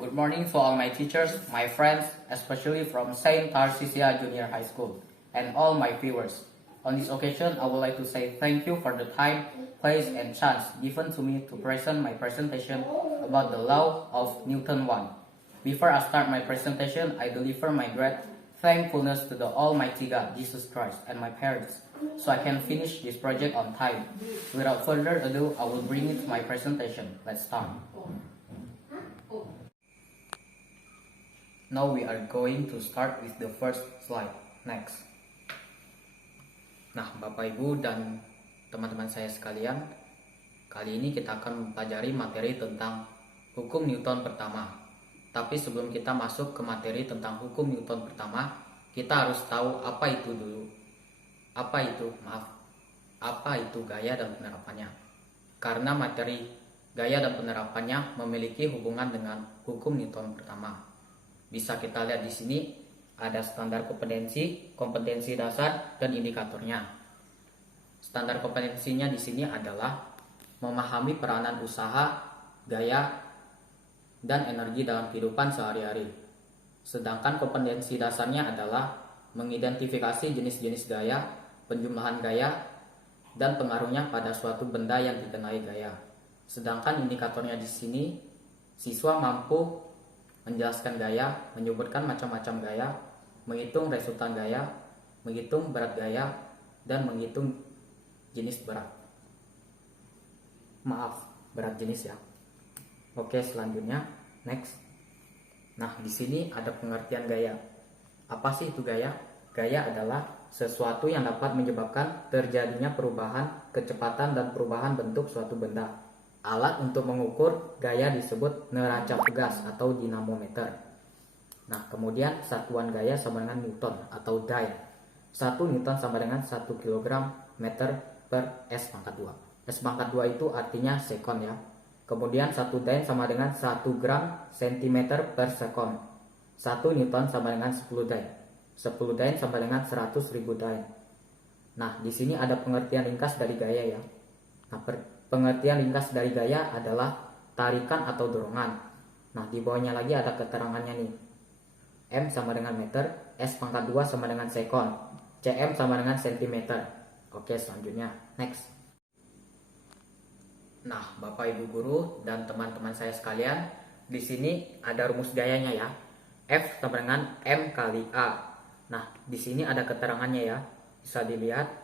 Good morning to all my teachers, my friends, especially from Saint Tarcisia Junior High School, and all my viewers. On this occasion, I would like to say thank you for the time, place, and chance given to me to present my presentation about the law of Newton 1. Before I start my presentation, I deliver my great thankfulness to the Almighty God, Jesus Christ, and my parents, so I can finish this project on time. Without further ado, I will bring it to my presentation. Let's start. Now we are going to start with the first slide. Next. Nah, Bapak Ibu dan teman-teman saya sekalian, kali ini kita akan mempelajari materi tentang hukum Newton pertama. Tapi sebelum kita masuk ke materi tentang hukum Newton pertama, kita harus tahu apa itu dulu. Apa itu gaya dan penerapannya. Karena materi gaya dan penerapannya memiliki hubungan dengan hukum Newton pertama. Bisa kita lihat di sini ada standar kompetensi dasar dan indikatornya. Standar kompetensinya di sini adalah memahami peranan usaha, gaya, dan energi dalam kehidupan sehari-hari. Sedangkan kompetensi dasarnya adalah mengidentifikasi jenis-jenis gaya, penjumlahan gaya, dan pengaruhnya pada suatu benda yang dikenai gaya. Sedangkan indikatornya di sini, siswa mampu menjelaskan gaya, menyebutkan macam-macam gaya, menghitung resultan gaya, menghitung berat gaya, dan menghitung jenis berat. Berat jenis ya. Oke, selanjutnya, next. Nah, di sini ada pengertian gaya. Apa sih itu gaya? Gaya adalah sesuatu yang dapat menyebabkan terjadinya perubahan kecepatan dan perubahan bentuk suatu benda. Alat untuk mengukur gaya disebut neraca pegas atau dinamometer. Nah, kemudian satuan gaya sama dengan Newton atau Dyne. 1 Newton sama dengan 1 kg meter per S pangkat 2. S pangkat 2 itu artinya sekon ya. Kemudian 1 Dyne sama dengan 1 gram cm per sekon. 1 Newton sama dengan 10 Dyne. 10 Dyne sama dengan 100.000 Dyne. Nah, di sini ada pengertian ringkas dari gaya ya. Nah, pengertian ringkas dari gaya adalah tarikan atau dorongan. Nah, di bawahnya lagi ada keterangannya nih. M sama dengan meter, S pangkat 2 sama dengan sekon, cm sama dengan sentimeter. Oke, selanjutnya, next. Nah, Bapak Ibu guru dan teman-teman saya sekalian, di sini ada rumus gayanya ya. F sama dengan M kali A. Nah, di sini ada keterangannya ya. Bisa dilihat.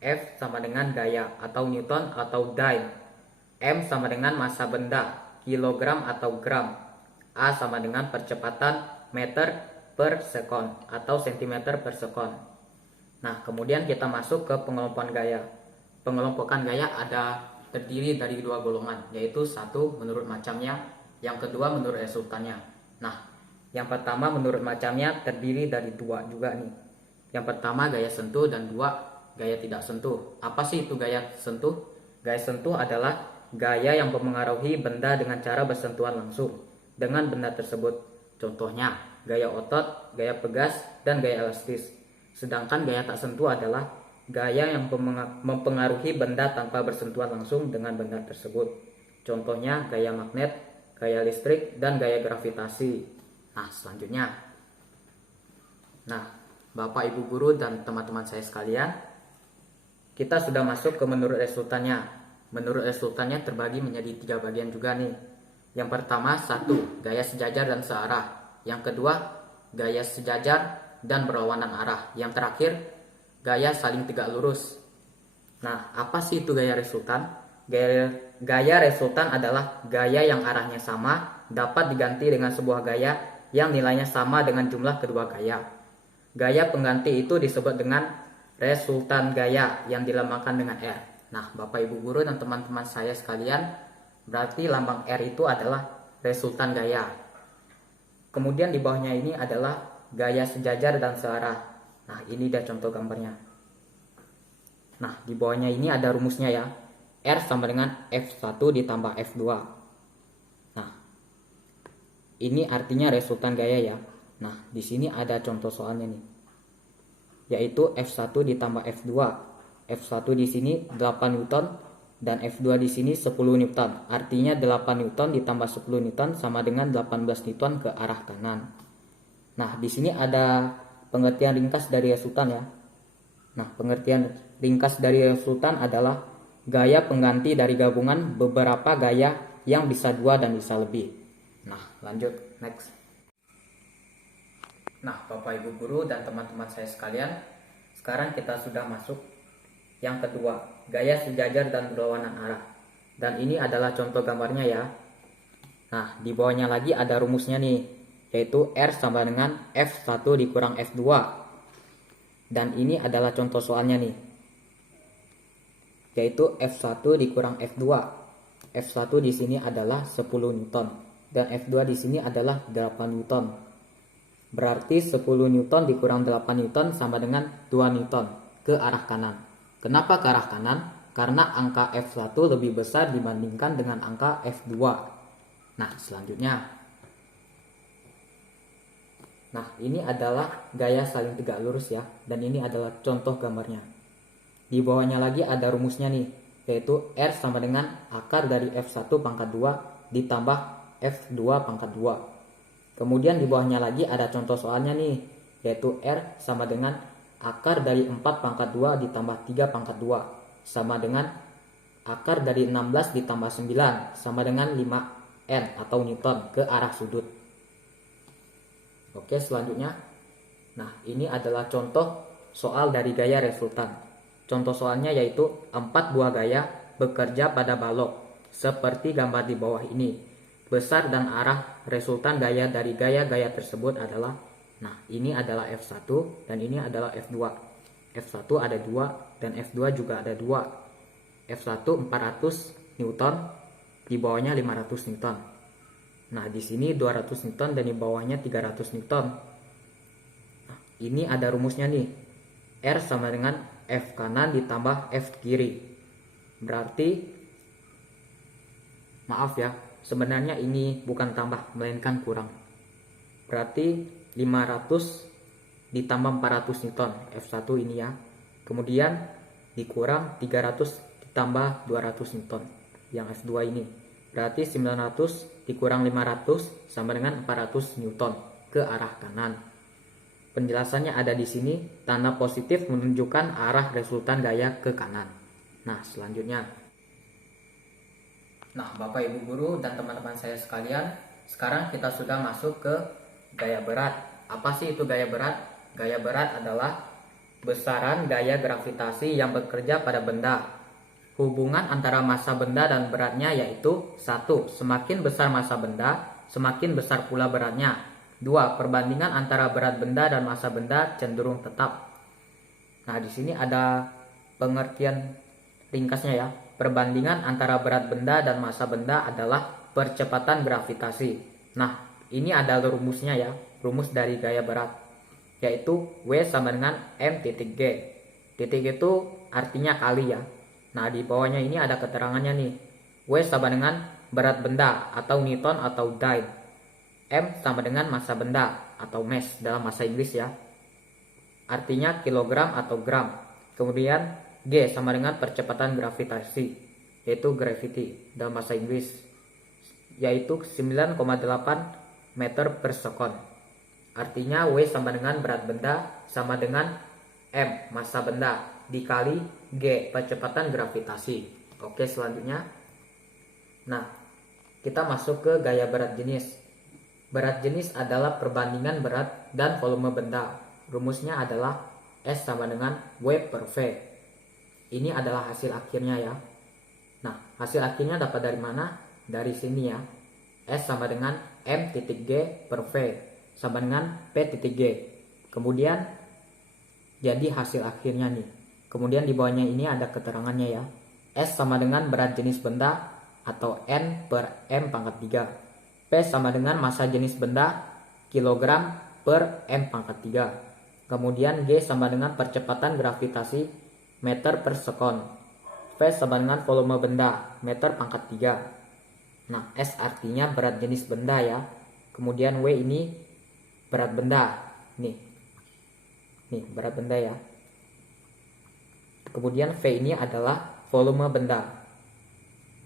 F sama dengan gaya atau Newton atau Dyne. M sama dengan massa benda, kilogram atau gram. A sama dengan percepatan meter per sekon atau sentimeter per sekon. Nah, kemudian kita masuk ke pengelompokan gaya. Pengelompokan gaya terdiri dari 2 golongan, yaitu 1 menurut macamnya, yang kedua menurut resultannya. Nah, yang pertama menurut macamnya terdiri dari 2 juga nih. Yang pertama gaya sentuh dan 2 gaya tidak sentuh. Apa sih itu gaya sentuh? Gaya sentuh adalah gaya yang mempengaruhi benda dengan cara bersentuhan langsung dengan benda tersebut. Contohnya, gaya otot, gaya pegas, dan gaya elastis. Sedangkan gaya tak sentuh adalah gaya yang mempengaruhi benda tanpa bersentuhan langsung dengan benda tersebut. Contohnya, gaya magnet, gaya listrik, dan gaya gravitasi. Nah, selanjutnya. Nah, Bapak Ibu guru dan teman-teman saya sekalian, kita sudah masuk ke menurut resultannya. Menurut resultannya terbagi menjadi 3 bagian juga nih. Yang pertama 1, gaya sejajar dan searah. Yang kedua, gaya sejajar dan berlawanan arah. Yang terakhir, gaya saling tegak lurus. Nah, apa sih itu gaya resultan? Gaya resultan adalah gaya yang arahnya sama dapat diganti dengan sebuah gaya yang nilainya sama dengan jumlah kedua gaya. Gaya pengganti itu disebut dengan resultan gaya yang dilambangkan dengan R. Nah, Bapak Ibu guru dan teman-teman saya sekalian, berarti lambang R itu adalah resultan gaya. Kemudian di bawahnya ini adalah gaya sejajar dan searah. Nah, ini dia contoh gambarnya. Nah, di bawahnya ini ada rumusnya ya. R sama dengan F1 ditambah F2. Nah, ini artinya resultan gaya ya. Nah, di sini ada contoh soalnya nih, yaitu F1 ditambah F2. F1 di sini 8 Newton Dan F2 di sini 10 Newton. Artinya 8 Newton ditambah 10 Newton sama dengan 18 Newton ke arah kanan. Nah, di sini ada pengertian ringkas dari resultan ya. Nah, pengertian ringkas dari resultan adalah gaya pengganti dari gabungan beberapa gaya yang bisa 2 dan bisa lebih. Nah, lanjut, next. Nah, Bapak Ibu guru dan teman-teman saya sekalian, sekarang kita sudah masuk yang kedua, gaya sejajar dan berlawanan arah. Dan ini adalah contoh gambarnya ya. Nah, di bawahnya lagi ada rumusnya nih, yaitu R sama dengan F1 dikurang F2. Dan ini adalah contoh soalnya nih, yaitu F1 dikurang F2. F1 di sini adalah 10 Newton dan F2 di sini adalah 8 Newton. Berarti 10 Newton dikurang 8 Newton sama dengan 2 Newton ke arah kanan. Kenapa ke arah kanan? Karena angka F1 lebih besar dibandingkan dengan angka F2. Nah, selanjutnya. Nah, ini adalah gaya saling tegak lurus ya. Dan ini adalah contoh gambarnya. Di bawahnya lagi ada rumusnya nih, yaitu R sama dengan akar dari F1 pangkat 2 ditambah F2 pangkat 2. Kemudian di bawahnya lagi ada contoh soalnya nih, yaitu R sama dengan akar dari 4 pangkat 2 ditambah 3 pangkat 2 sama dengan akar dari 16 ditambah 9 sama dengan 5 N atau Newton ke arah sudut. Oke, selanjutnya. Nah, ini adalah contoh soal dari gaya resultan. Contoh soalnya yaitu 4 buah gaya bekerja pada balok seperti gambar di bawah ini. Besar dan arah resultan gaya dari gaya-gaya tersebut adalah, nah ini adalah F1 dan ini adalah F2. F1 ada 2 dan F2 juga ada 2. F1 400 Newton, di bawahnya 500 Newton. Nah, di sini 200 Newton dan di bawahnya 300 Newton. Nah, ini ada rumusnya nih. R sama dengan F kanan ditambah F kiri. Berarti, maaf ya, sebenarnya ini bukan tambah, melainkan kurang. Berarti 500 ditambah 400 Newton, F1 ini ya. Kemudian dikurang 300 ditambah 200 Newton, yang F2 ini. Berarti 900 dikurang 500 sama dengan 400 Newton ke arah kanan. Penjelasannya ada di sini, tanda positif menunjukkan arah resultan gaya ke kanan. Nah, selanjutnya. Nah, Bapak Ibu guru dan teman-teman saya sekalian, sekarang kita sudah masuk ke gaya berat. Apa sih itu gaya berat? Gaya berat adalah besaran gaya gravitasi yang bekerja pada benda. Hubungan antara massa benda dan beratnya yaitu 1. Semakin besar massa benda, semakin besar pula beratnya. 2. Perbandingan antara berat benda dan massa benda cenderung tetap. Nah, di sini ada pengertian ringkasnya ya. Perbandingan antara berat benda dan massa benda adalah percepatan gravitasi. Nah, ini adalah rumusnya ya, rumus dari gaya berat, yaitu W sama dengan M titik G. Titik itu artinya kali ya. Nah, di bawahnya ini ada keterangannya nih. W sama dengan berat benda atau Newton atau Dyne. M sama dengan massa benda atau mass dalam bahasa Inggris ya. Artinya kilogram atau gram. Kemudian G sama dengan percepatan gravitasi, yaitu gravity dalam bahasa Inggris, yaitu 9,8 meter per second. Artinya W sama dengan berat benda sama dengan M massa benda dikali G percepatan gravitasi. Oke, selanjutnya. Nah, kita masuk ke gaya berat jenis. Berat jenis adalah perbandingan berat dan volume benda. Rumusnya adalah S sama dengan W per V. Ini adalah hasil akhirnya ya. Nah, hasil akhirnya dapat dari mana? Dari sini ya. S sama dengan M titik G per V sama dengan P titik G. Kemudian jadi hasil akhirnya nih. Kemudian di bawahnya ini ada keterangannya ya. S sama dengan berat jenis benda atau N per M pangkat 3. P sama dengan massa jenis benda kilogram per M pangkat 3. Kemudian G sama dengan percepatan gravitasi meter per sekon. V sama dengan volume benda meter pangkat 3. Nah, S artinya berat jenis benda ya. Kemudian W ini berat benda. Nih berat benda ya. Kemudian V ini adalah volume benda.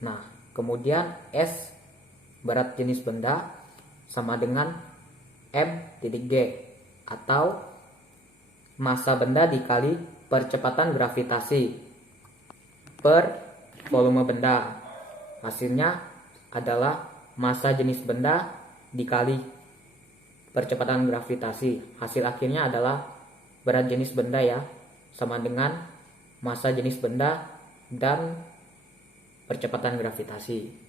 Nah, kemudian S berat jenis benda sama dengan M.G atau massa benda dikali percepatan gravitasi per volume benda. Hasilnya adalah massa jenis benda dikali percepatan gravitasi. Hasil akhirnya adalah berat jenis benda ya, sama dengan massa jenis benda dan percepatan gravitasi.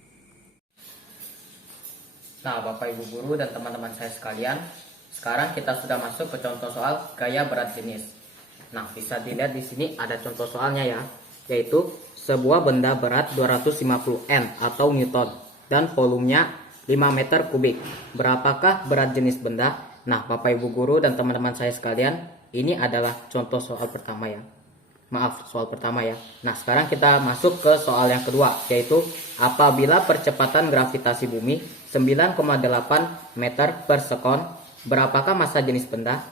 Nah, Bapak Ibu guru dan teman-teman saya sekalian, sekarang kita sudah masuk ke contoh soal gaya berat jenis. Nah, bisa dilihat di sini ada contoh soalnya ya, yaitu sebuah benda berat 250 N atau Newton dan volumenya 5 meter kubik. Berapakah berat jenis benda? Nah, Bapak Ibu guru dan teman-teman saya sekalian, ini adalah contoh soal pertama ya. Maaf, soal pertama ya. Nah, sekarang kita masuk ke soal yang kedua, yaitu apabila percepatan gravitasi bumi 9,8 meter per sekon, berapakah massa jenis benda?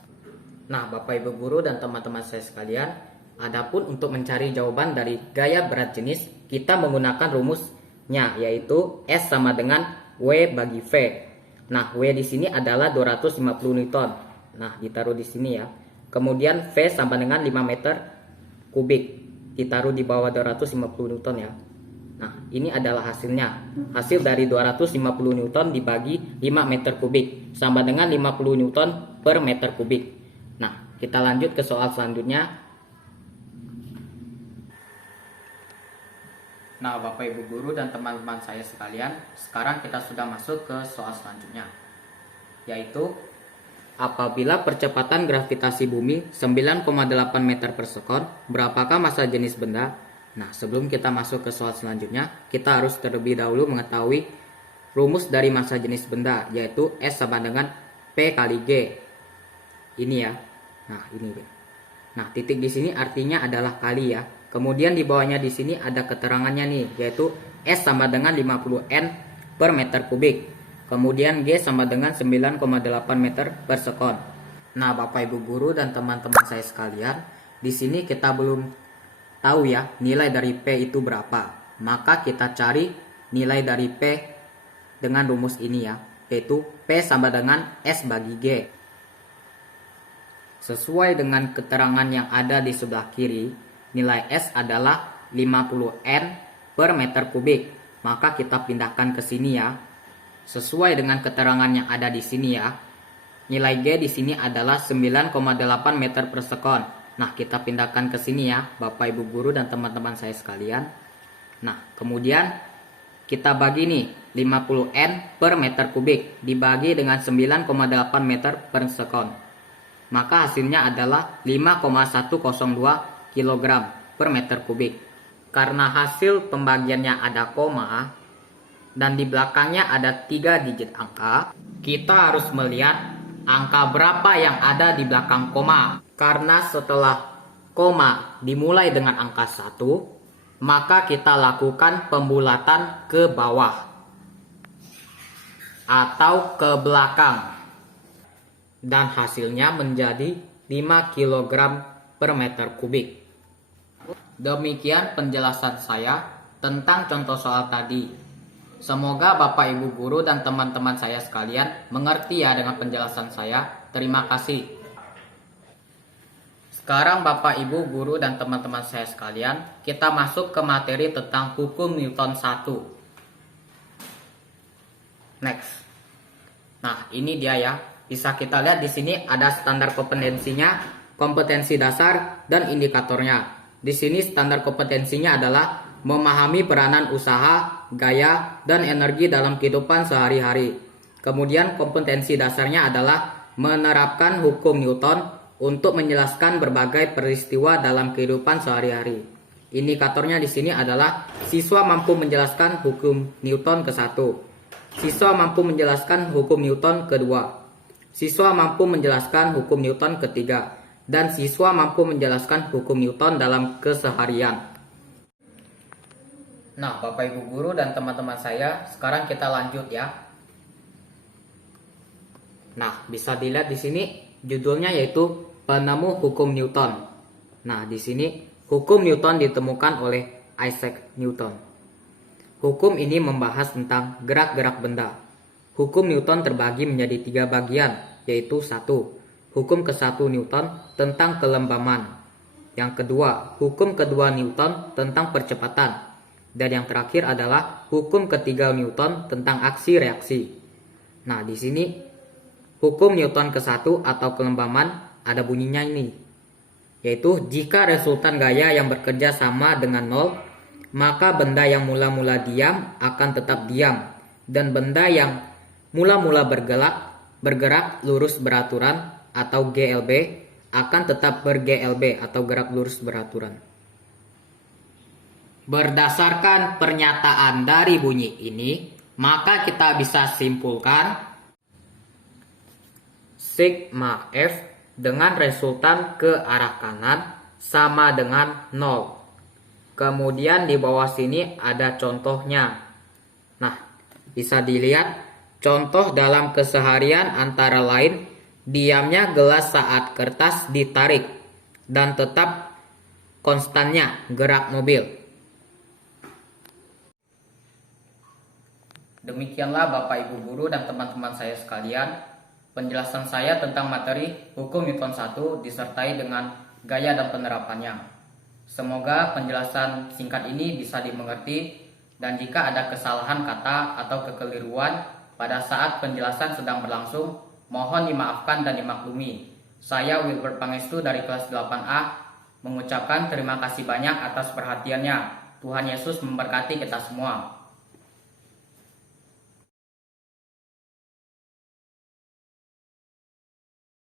Nah, Bapak Ibu guru dan teman-teman saya sekalian, adapun untuk mencari jawaban dari gaya berat jenis, kita menggunakan rumusnya, yaitu S sama dengan W bagi V. Nah, W di sini adalah 250 Newton. Nah, ditaruh di sini ya. Kemudian V sama dengan 5 meter kubik, ditaruh di bawah 250 Newton ya. Nah, ini adalah hasilnya. Hasil dari 250 Newton dibagi 5 meter kubik sama dengan 50 Newton per meter kubik. Nah, kita lanjut ke soal selanjutnya. Nah, Bapak Ibu guru dan teman-teman saya sekalian, sekarang kita sudah masuk ke soal selanjutnya, yaitu apabila percepatan gravitasi bumi 9,8 meter per sekon, berapakah massa jenis benda? Nah, sebelum kita masuk ke soal selanjutnya, kita harus terlebih dahulu mengetahui rumus dari massa jenis benda, yaitu S sama dengan P kali G. Ini ya. Nah, ini. Nah, titik di sini artinya adalah kali ya. Kemudian di bawahnya di sini ada keterangannya nih, yaitu S sama dengan 50 N per meter kubik. Kemudian G sama dengan 9,8 meter per sekon. Nah, Bapak Ibu guru dan teman-teman saya sekalian, di sini kita belum tahu ya nilai dari P itu berapa. Maka kita cari nilai dari P dengan rumus ini ya, yaitu P sama dengan S bagi G. Sesuai dengan keterangan yang ada di sebelah kiri, nilai S adalah 50 N per meter kubik. Maka kita pindahkan ke sini ya. Sesuai dengan keterangan yang ada di sini ya. Nilai G di sini adalah 9,8 meter per sekon. Nah, kita pindahkan ke sini ya, Bapak Ibu guru dan teman-teman saya sekalian. Nah, kemudian kita bagi nih 50 N per meter kubik dibagi dengan 9,8 meter per sekon. Maka hasilnya adalah 5,102 kg per meter kubik. Karena hasil pembagiannya ada koma dan di belakangnya ada 3 digit angka, kita harus melihat angka berapa yang ada di belakang koma. Karena setelah koma dimulai dengan angka 1, maka kita lakukan pembulatan ke bawah atau ke belakang. Dan hasilnya menjadi 5 kg per meter kubik. Demikian penjelasan saya tentang contoh soal tadi. Semoga Bapak Ibu guru dan teman-teman saya sekalian mengerti ya dengan penjelasan saya. Terima kasih. Sekarang Bapak Ibu guru dan teman-teman saya sekalian, kita masuk ke materi tentang hukum Newton 1. Next. Nah, ini dia ya. Bisa kita lihat di sini ada standar kompetensinya, kompetensi dasar dan indikatornya. Di sini standar kompetensinya adalah memahami peranan usaha, gaya, dan energi dalam kehidupan sehari-hari. Kemudian kompetensi dasarnya adalah menerapkan hukum Newton untuk menjelaskan berbagai peristiwa dalam kehidupan sehari-hari. Indikatornya di sini adalah siswa mampu menjelaskan hukum Newton ke-1, siswa mampu menjelaskan hukum Newton ke-2, siswa mampu menjelaskan hukum Newton ke-3, dan siswa mampu menjelaskan hukum Newton dalam keseharian. Nah, Bapak Ibu guru dan teman-teman saya, sekarang kita lanjut ya. Nah, bisa dilihat di sini judulnya yaitu penemu hukum Newton. Nah, di sini hukum Newton ditemukan oleh Isaac Newton. hukum ini membahas tentang gerak-gerak benda. Hukum Newton terbagi menjadi 3 bagian, yaitu 1. Hukum ke-1 Newton tentang kelembaman. Yang kedua, hukum kedua Newton tentang percepatan. Dan yang terakhir adalah hukum ketiga Newton tentang aksi reaksi. Nah, di sini hukum Newton ke-1 atau kelembaman ada bunyinya ini. Yaitu jika resultan gaya yang bekerja sama dengan 0, maka benda yang mula-mula diam akan tetap diam. Dan benda yang mula-mula bergerak lurus beraturan atau GLB akan tetap ber-GLB atau gerak lurus beraturan. Berdasarkan pernyataan dari bunyi ini, maka kita bisa simpulkan sigma F dengan resultan ke arah kanan sama dengan 0. Kemudian di bawah sini ada contohnya. Nah, bisa dilihat contoh dalam keseharian antara lain diamnya gelas saat kertas ditarik dan tetap konstannya gerak mobil. Demikianlah Bapak Ibu guru dan teman-teman saya sekalian, penjelasan saya tentang materi hukum Newton 1 disertai dengan gaya dan penerapannya. Semoga penjelasan singkat ini bisa dimengerti, dan jika ada kesalahan kata atau kekeliruan pada saat penjelasan sedang berlangsung, mohon dimaafkan dan dimaklumi. Saya Wilbert Pangestu dari kelas 8A mengucapkan terima kasih banyak atas perhatiannya. Tuhan Yesus memberkati kita semua.